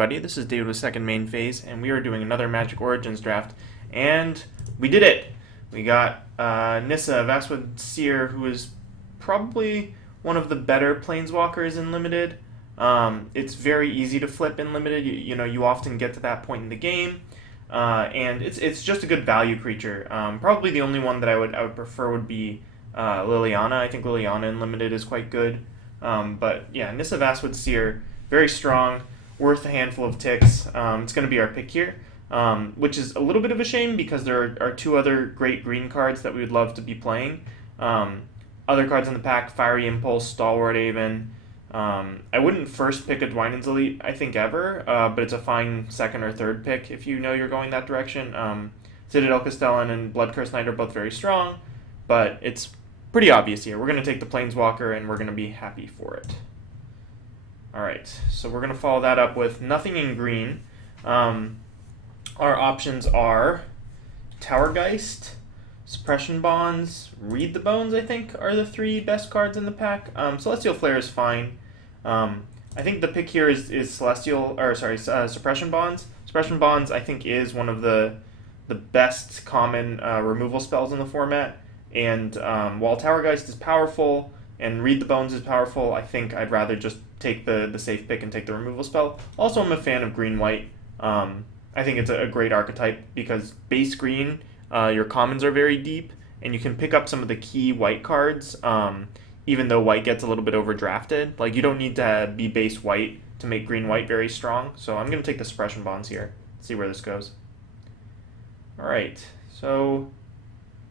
everybody, this is David with Second Main Phase, and we are doing another Magic Origins draft, and we did it! We got Nissa, Vaswood Seer, who is probably one of the better Planeswalkers in Limited. It's very easy to flip in Limited, you often get to that point in the game, and it's just a good value creature. Probably the only one that I would prefer would be Liliana. I think Liliana in Limited is quite good. But yeah, Nissa Vaswood Seer, very strong, worth a handful of ticks. It's going to be our pick here, which is a little bit of a shame because there are two other great green cards that we would love to be playing. Other cards in the pack, Fiery Impulse, Stalwart Haven. I wouldn't first pick a Dwynen's Elite, I think, ever, but it's a fine second or third pick if you know you're going that direction. Citadel Castellan and Blood Curse Knight are both very strong, but it's pretty obvious here. We're going to take the Planeswalker, and we're going to be happy for it. Alright, so we're going to follow that up with nothing in green. Our options are Towergeist, Suppression Bonds, Read the Bones, I think, are the three best cards in the pack. Celestial Flare is fine. I think the pick here is Suppression Bonds. Suppression Bonds, I think, is one of the best common removal spells in the format. And while Towergeist is powerful and Read the Bones is powerful, I think I'd rather just take the safe pick and take the removal spell. Also, I'm a fan of green-white. I think it's a great archetype because base green, your commons are very deep, and you can pick up some of the key white cards, even though white gets a little bit overdrafted. Like, you don't need to be base white to make green-white very strong. So I'm going to take the Suppression Bonds here. See where this goes. Alright, so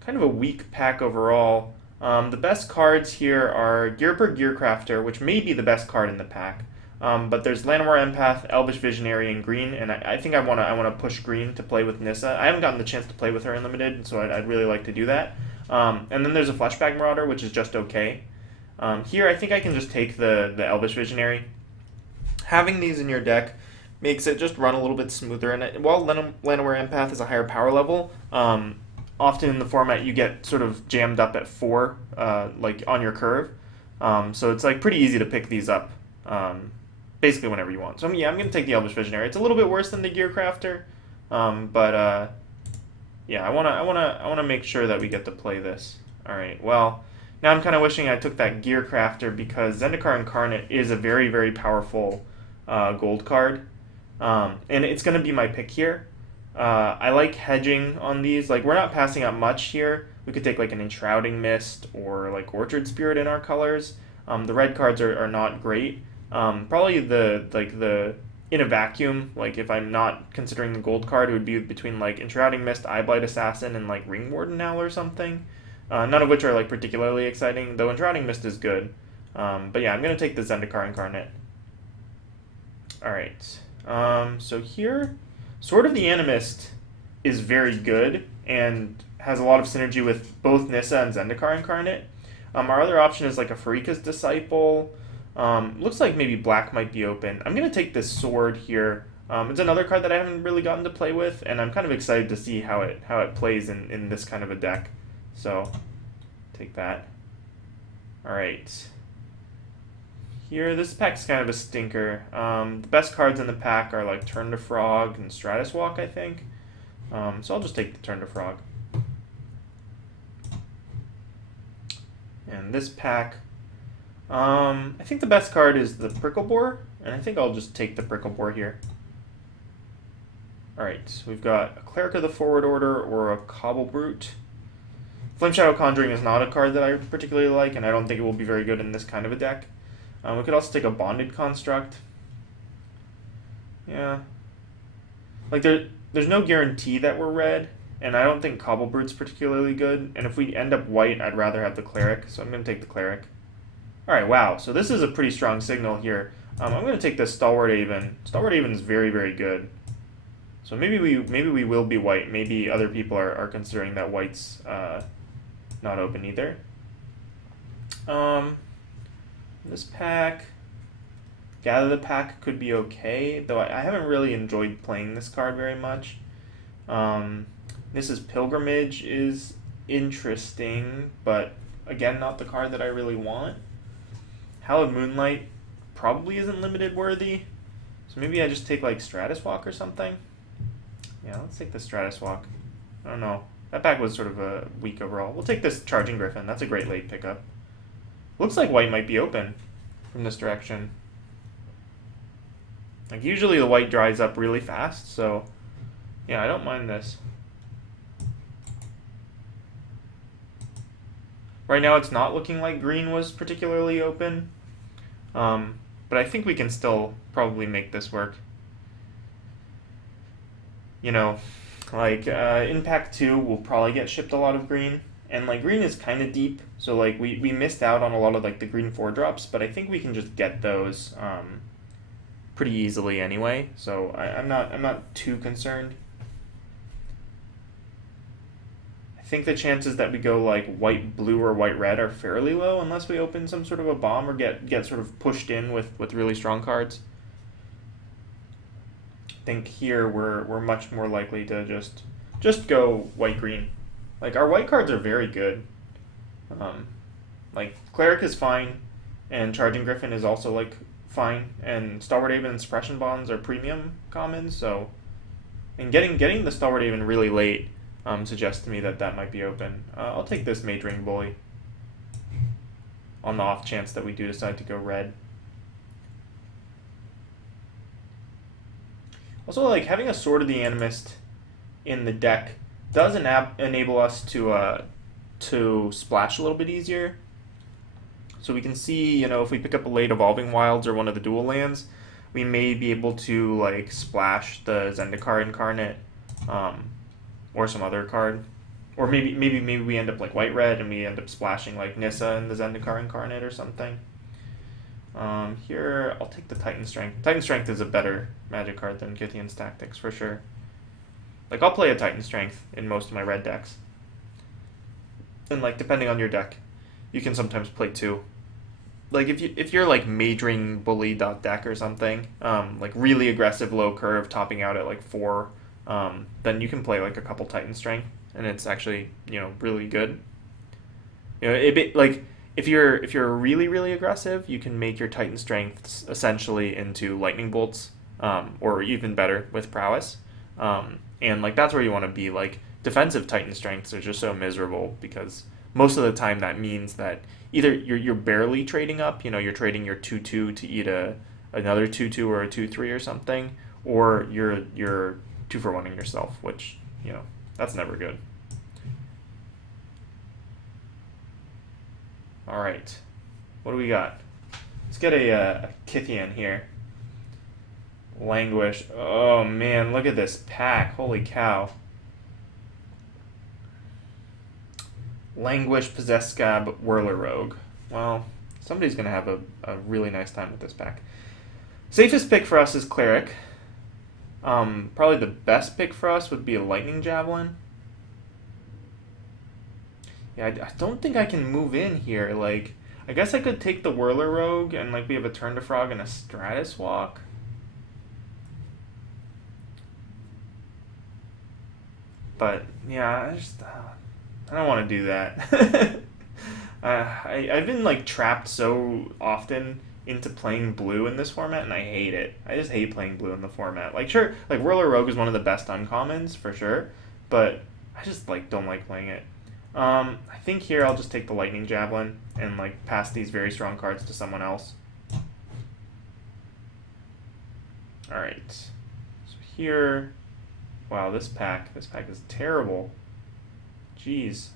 kind of a weak pack overall. The best cards here are Gearper Gearcrafter, which may be the best card in the pack. But there's Llanowar Empath, Elvish Visionary, and green, and I think I want to push green to play with Nissa. I haven't gotten the chance to play with her in Limited, so I'd really like to do that. And then there's a Fleshbag Marauder, which is just okay. Here, I think I can just take the Elvish Visionary. Having these in your deck makes it just run a little bit smoother, and while Llanowar Empath is a higher power level, often in the format you get sort of jammed up at 4, like on your curve. So it's like pretty easy to pick these up, basically whenever you want. So yeah, I'm gonna take the Elvish Visionary. It's a little bit worse than the Gearcrafter, but yeah, I wanna make sure that we get to play this. All right. Well, now I'm kind of wishing I took that Gearcrafter because Zendikar Incarnate is a very, very powerful gold card, and it's gonna be my pick here. I like hedging on these. Like, we're not passing up much here. We could take like an Enshrouding Mist or like Orchard Spirit in our colors. The red cards are not great. Probably the in a vacuum, like if I'm not considering the gold card, it would be between like Enshrouding Mist, Eyeblight Assassin, and like Ringwarden Owl or something. None of which are like particularly exciting, though Enshrouding Mist is good. But yeah, I'm gonna take the Zendikar Incarnate. Alright. So here, Sword of the Animist is very good and has a lot of synergy with both Nissa and Zendikar Incarnate. Our other option is like a Farika's Disciple. Looks like maybe black might be open. I'm going to take this sword here. It's another card that I haven't really gotten to play with, and I'm kind of excited to see how it plays in this kind of a deck. So, take that. Alright. Here, this pack's kind of a stinker. The best cards in the pack are like Turn to Frog and Stratus Walk, I think. So I'll just take the Turn to Frog. And this pack, I think the best card is the Pricklebore, and I think I'll just take the Pricklebore here. Alright, so we've got a Cleric of the Forward Order or a Cobble Brute. Flame Shadow Conjuring is not a card that I particularly like, and I don't think it will be very good in this kind of a deck. We could also take a Bonded Construct. Yeah. Like, there's no guarantee that we're red, and I don't think Cobble Brute's particularly good, and if we end up white, I'd rather have the Cleric, so I'm going to take the Cleric. Alright, wow, so this is a pretty strong signal here. I'm going to take the Stalwart Haven. Stalwart Haven is very, very good. So maybe we will be white. Maybe other people are considering that white's not open either. This pack, Gather the Pack could be okay, though I haven't really enjoyed playing this card very much. This is Pilgrimage is interesting, but again, not the card that I really want. Hallowed Moonlight probably isn't limited worthy, So maybe I just take like Stratus Walk or something. Yeah, let's take the Stratus Walk. I don't know. That pack was sort of a weak overall. We'll take this Charging Griffin. That's a great late pickup. Looks like white might be open from this direction. Like usually the white dries up really fast, so yeah, I don't mind this. Right now it's not looking like green was particularly open, but I think we can still probably make this work. You know, like in pack 2 we'll probably get shipped a lot of green, and like green is kind of deep, so like we missed out on a lot of like the green 4-drops, but I think we can just get those pretty easily anyway, so I'm not too concerned. I think the chances that we go like white blue or white red are fairly low unless we open some sort of a bomb or get sort of pushed in with really strong cards. I think here we're much more likely to just go white green. Like our white cards are very good. Like Cleric is fine, and Charging Griffin is also like fine, and Stalwart Haven and Suppression Bonds are premium commons. So, and getting the Stalwart Haven really late suggests to me that might be open. I'll take this Mage Ring Bully on the off chance that we do decide to go red. Also, like having a Sword of the Animist in the deck does enable us to splash a little bit easier. So we can see, you know, if we pick up a late Evolving Wilds or one of the dual lands, we may be able to like splash the Zendikar Incarnate, or some other card, or maybe we end up like white red and we end up splashing like Nissa and the Zendikar Incarnate or something. Here I'll take the Titan Strength. Titan Strength is a better Magic card than Gythian's Tactics for sure. Like I'll play a Titan Strength in most of my red decks, and like depending on your deck, you can sometimes play 2. Like if you're like Mage Ring Bully deck or something, like really aggressive low curve topping out at like 4, then you can play like a couple Titan Strength, and it's actually, you know, really good. You know, like if you're really aggressive, you can make your Titan Strengths essentially into Lightning Bolts, or even better with Prowess, and like that's where you want to be. Like defensive Titan Strengths are just so miserable because most of the time that means that either you're barely trading up, you know, you're trading your 2/2 to eat another 2/2 or a 2/3 or something, or you're 2-for-1ing yourself, which, you know, that's never good. All right, what do we got? Let's get a Kythian here. Languish. Oh man, look at this pack. Holy cow. Languish, Possessed Scab, Whirler Rogue. Well, somebody's going to have a really nice time with this pack. Safest pick for us is Cleric. Probably the best pick for us would be a Lightning Javelin. Yeah, I don't think I can move in here. Like, I guess I could take the Whirler Rogue and like we have a Turn to Frog and a Stratus Walk. But yeah, I don't want to do that. I've been like trapped so often into playing blue in this format, and I hate it. I just hate playing blue in the format. Like sure, like Whirler Rogue is one of the best uncommons for sure, but I just like don't like playing it. I think here I'll just take the Lightning Javelin and like pass these very strong cards to someone else. All right. So here, wow, this pack is terrible. Jeez.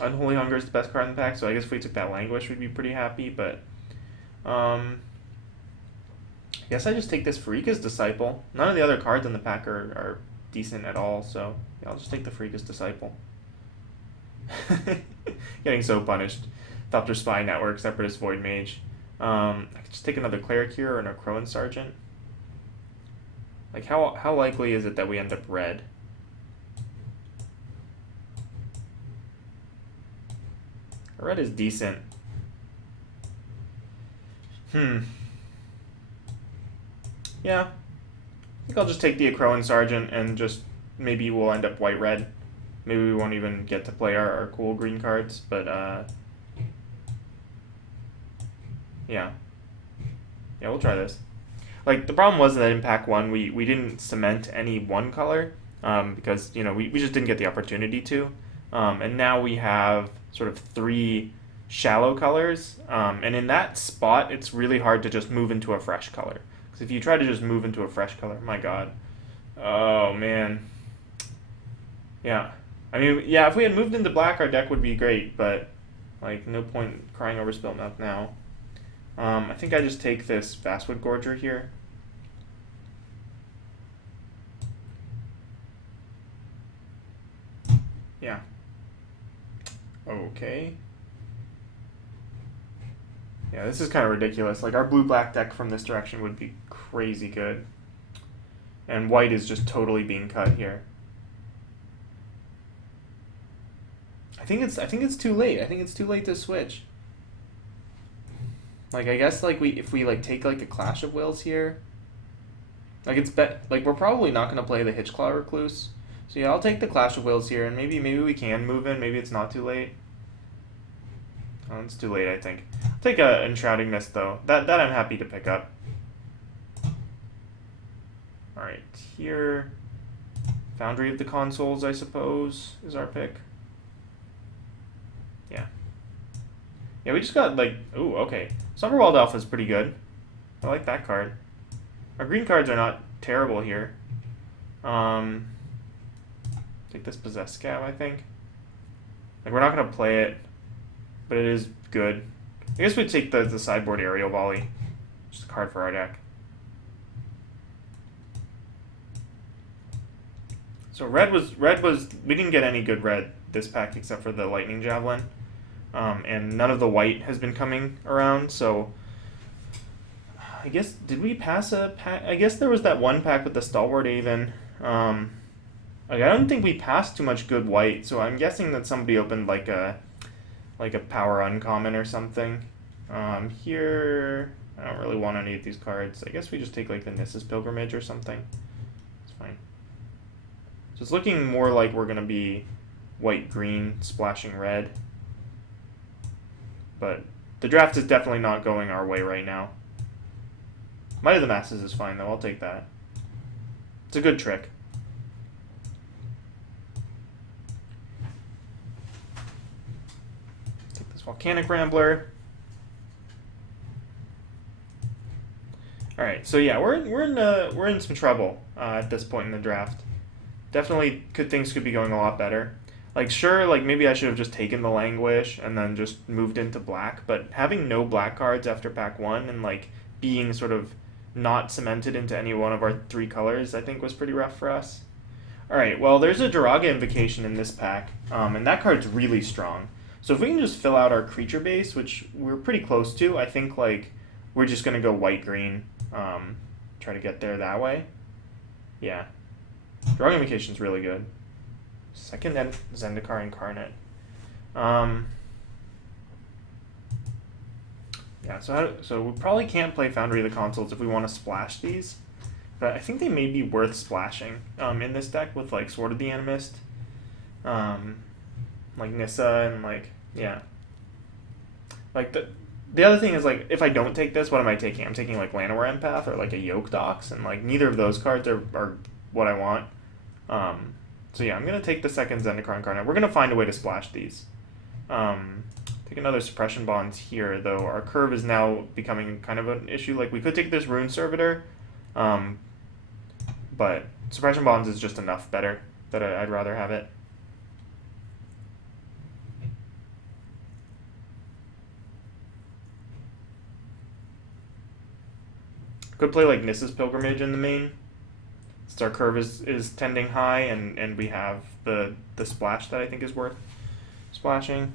Unholy Hunger is the best card in the pack, so I guess if we took that Languish, we'd be pretty happy, but I guess I just take this Farika's Disciple. None of the other cards in the pack are decent at all, so yeah, I'll just take the Farika's Disciple. Getting so punished. Thopter Spy Network, Separatist Void Mage. I could just take another Cleric here or an Crowan Sergeant. Like, how likely is it that we end up red? Red is decent. Yeah. I think I'll just take the Crowan Sergeant and just maybe we'll end up white-red. Maybe we won't even get to play our cool green cards, but yeah. Yeah, we'll try this. Like, the problem was that in pack one, we didn't cement any one color because, you know, we just didn't get the opportunity to. And now we have sort of three shallow colors. And in that spot, it's really hard to just move into a fresh color. Because if you try to just move into a fresh color, my god. Oh, man. Yeah. I mean, yeah, if we had moved into black, our deck would be great, but, like, no point crying over spilt milk now. I think I just take this Vastwood Gorger here. Yeah. Okay. Yeah, this is kind of ridiculous. Like, our blue-black deck from this direction would be crazy good. And white is just totally being cut here. I think it's too late. I think it's too late to switch. Like, I guess like if we like take like a Clash of Wills here, like like we're probably not gonna play the Hitchclaw Recluse. So yeah, I'll take the Clash of Wills here, and maybe we can move in. Maybe it's not too late. Oh, it's too late, I think. I'll take a Enshrouding Mist though. That I'm happy to pick up. All right, here, Foundry of the Consoles, I suppose, is our pick. Yeah. Yeah, we just got like, ooh, okay. Summerwald Alpha is pretty good. I like that card. Our green cards are not terrible here. Take this Possessed Scab, I think. Like, we're not going to play it, but it is good. I guess we'd take the sideboard Aerial Volley. Just a card for our deck. So red was we didn't get any good red this pack except for the Lightning Javelin. And none of the white has been coming around, so I guess, did we pass a pack? I guess there was that one pack with the Stalwart Aven. Like, I don't think we passed too much good white, so I'm guessing that somebody opened like a power uncommon or something. Here, I don't really want any of these cards. I guess we just take like the Nissa's Pilgrimage or something. It's fine. So it's looking more like we're gonna be white-green splashing red. But the draft is definitely not going our way right now. Might of the Masses is fine, though. I'll take that. It's a good trick. Take this Volcanic Rambler. All right, so yeah, we're in some trouble at this point in the draft. Definitely, things could be going a lot better. Like, sure, like, maybe I should have just taken the Languish and then just moved into black, but having no black cards after pack one and, like, being sort of not cemented into any one of our three colors, I think was pretty rough for us. Alright, well, there's a Jiraga Invocation in this pack, and that card's really strong. So if we can just fill out our creature base, which we're pretty close to, I think, like, we're just going to go white-green, try to get there that way. Yeah. Jiraga Invocation's really good. Second Zendikar Incarnate. Yeah, so we probably can't play Foundry of the Consoles if we want to splash these, but I think they may be worth splashing in this deck with like Sword of the Animist, like Nissa and like, yeah. Like the other thing is, like, if I don't take this, what am I taking? I'm taking like Llanowar Empath or like a Yoked Ox, and like neither of those cards are what I want. So yeah, I'm going to take the second Zendikar Incarnate. We're going to find a way to splash these. Take another Suppression Bonds here, though. Our curve is now becoming kind of an issue. Like, we could take this Rune Servitor, but Suppression Bonds is just enough better that I'd rather have it. Could play, like, Nissa's Pilgrimage in the main. Since our curve is tending high, and we have the splash that I think is worth splashing.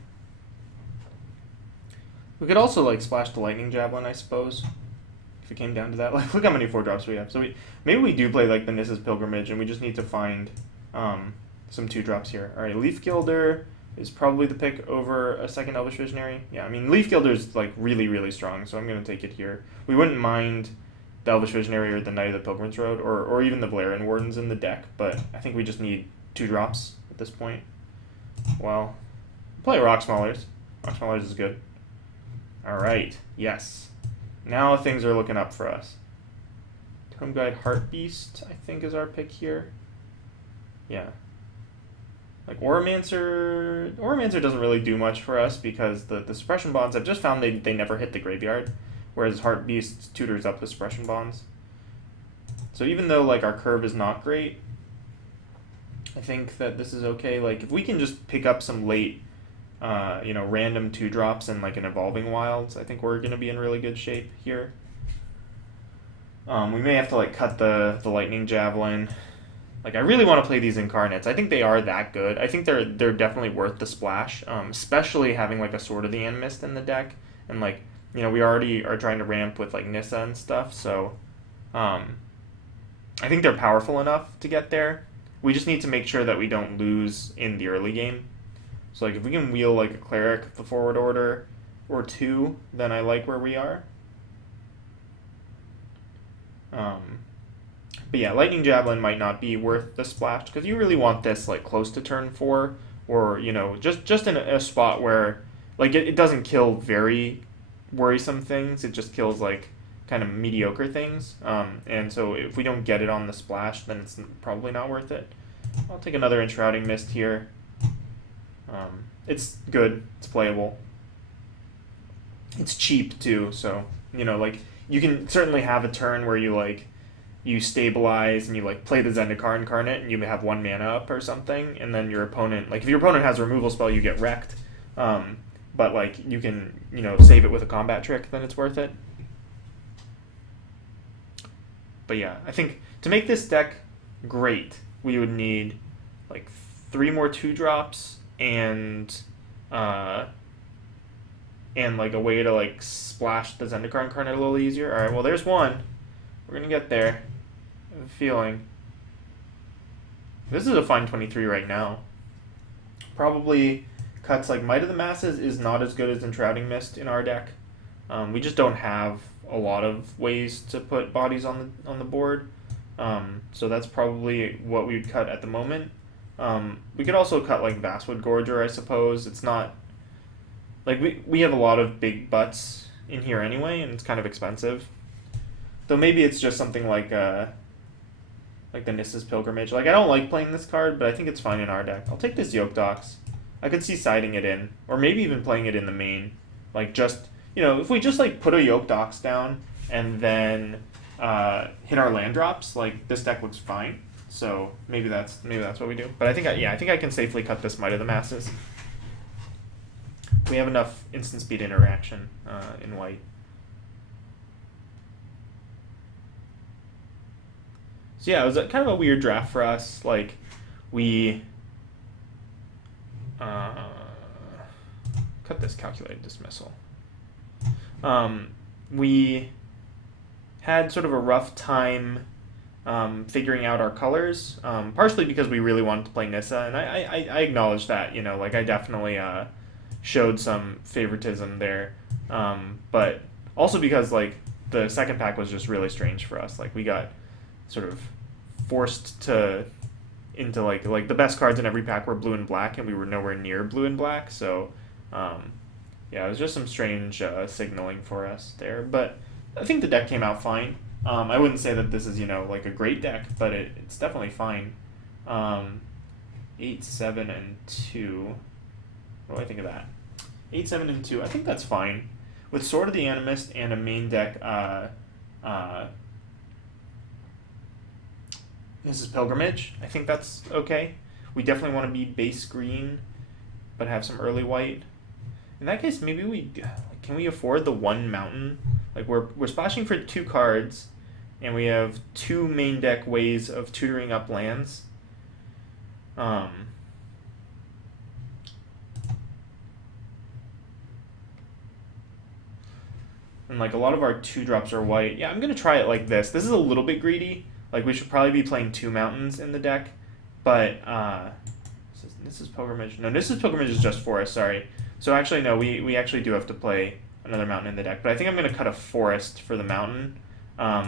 We could also like splash the Lightning Javelin, I suppose, if it came down to that. Like, look how many 4-drops we have. So maybe we do play like the Nissa's Pilgrimage, and we just need to find some 2-drops here. All right, Leaf Gilder is probably the pick over a second Elvish Visionary. Yeah, I mean, Leaf Gilder is like really, really strong, so I'm going to take it here. We wouldn't mind the Elvish Visionary or the Knight of the Pilgrim's Road, or even the Valerian Wardens in the deck, but I think we just need 2-drops at this point. Well, play Rock Smallers. Rock Smallers is good. Alright, yes. Now things are looking up for us. Tome Guide Heart Beast, I think, is our pick here. Yeah. Like Oromancer doesn't really do much for us because the suppression bonds, I've just found they never hit the graveyard, whereas Heart Beast tutors up the suppression bonds. So even though like our curve is not great, I think that this is okay. Like if we can just pick up some late, random 2-drops and like an Evolving Wilds, I think we're gonna be in really good shape here. We may have to like cut the Lightning Javelin. Like I really want to play these Incarnates. I think they are that good. I think they're definitely worth the splash, especially having like a Sword of the Animist in the deck, and like we already are trying to ramp with like Nissa and stuff. So, I think they're powerful enough to get there. We just need to make sure that we don't lose in the early game. So like if we can wheel like a Cleric the forward order or 2, then I like where we are. But yeah, Lightning Javelin might not be worth the splash because you really want this like close to turn 4, or just in a spot where like it doesn't kill very worrisome things. It just kills like kind of mediocre things. And so if we don't get it on the splash, then it's probably not worth it. I'll take another Enshrouding Mist here. It's good. It's playable. It's cheap too, so like you can certainly have a turn where you stabilize and you like play the Zendikar Incarnate and you have 1 mana up or something, and then your opponent, like if your opponent has a removal spell, you get wrecked. But like you can save it with a combat trick, then it's worth it. But yeah, I think to make this deck great, we would need like 3 more 2-drops and like a way to like splash the Zendikar Incarnate a little easier. All right, well there's one. We're gonna get there. I have a feeling. This is a fine 23 right now. Probably cuts like Might of the Masses is not as good as Enshrouding Mist in our deck. We just don't have a lot of ways to put bodies on the board. So that's probably what we'd cut at the moment. We could also cut like Vastwood Gorger, I suppose. It's not like we have a lot of big butts in here anyway, and it's kind of expensive. Though maybe it's just something like the Nissa's Pilgrimage. Like I don't like playing this card, but I think it's fine in our deck. I'll take this Yoke Dox. I could see siding it in, or maybe even playing it in the main. Like just if we just like put a Yoke Dox down and then hit our land drops, like this deck looks fine. So maybe that's what we do. But I think I can safely cut this Might of the Masses. We have enough instant speed interaction in white. So yeah, it was kind of a weird draft for us. Like we cut this Calculated Dismissal. We had sort of a rough time figuring out our colors, partially because we really wanted to play Nissa, and I acknowledge that, like I definitely showed some favoritism there, but also because like the second pack was just really strange for us. Like we got sort of forced into like the best cards in every pack were blue and black, and we were nowhere near blue and black, so yeah, it was just some strange signaling for us there, but I think the deck came out fine. I wouldn't say that this is like a great deck, but it's definitely fine. 8, 7, and 2. What do I think of that? 8, 7, and 2. I think that's fine. With Sword of the Animist and a main deck, this is Pilgrimage. I think that's okay. We definitely want to be base green, but have some early white. In that case, maybe can we afford the 1 mountain? Like we're splashing for 2 cards, and we have 2 main deck ways of tutoring up lands. And like a lot of our 2-drops are white. Yeah, I'm gonna try it like this. This is a little bit greedy. Like we should probably be playing 2 mountains in the deck, but this is Pilgrimage. No, this is Pilgrimage is just forest. Sorry. So actually, no, we actually do have to play another mountain in the deck. But I think I'm gonna cut a forest for the mountain,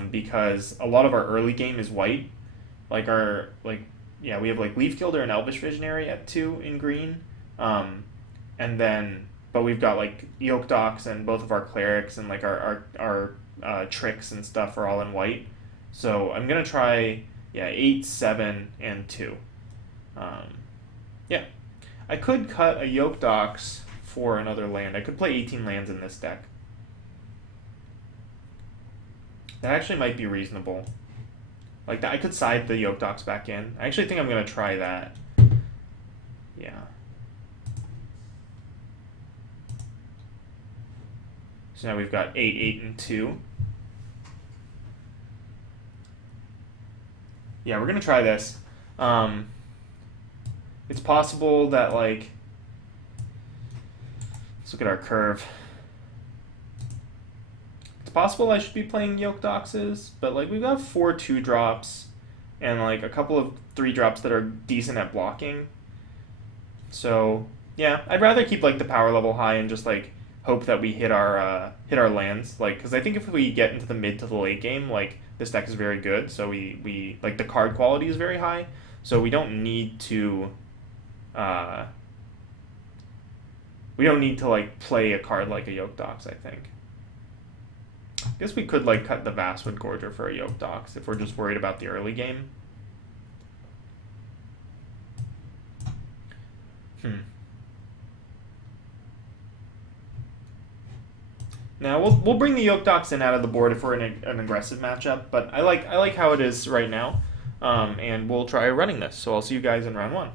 because a lot of our early game is white. We have like Leaf Gilder and Elvish Visionary at 2 in green, but we've got like Yoke Dox and both of our clerics and like our tricks and stuff are all in white. So I'm gonna try 8, 7, and 2. Um, yeah, I could cut a Yoke Docks for another land. I could play 18 lands in this deck. That actually might be reasonable. Like that, I could side the Yoke Docks back in. I actually think I'm gonna try that. Yeah. So now we've got 8, 8, and 2. Yeah, we're gonna try this. It's possible that like, let's look at our curve. It's possible I should be playing Yoke Doxes, but like we've got 4 2-drops and like a couple of 3-drops that are decent at blocking. So yeah, I'd rather keep like the power level high and just like hope that we hit our lands. Like, because I think if we get into the mid to the late game, like this deck is very good. So we like the card quality is very high. So we don't need to. We don't need to like play a card like a Yoke Dox, I think. I guess we could like cut the Vastwood Gorger for a Yoke Dox if we're just worried about the early game. Now we'll bring the Yoke Dox in out of the board if we're in an aggressive matchup, but I like how it is right now, and we'll try running this. So I'll see you guys in round 1.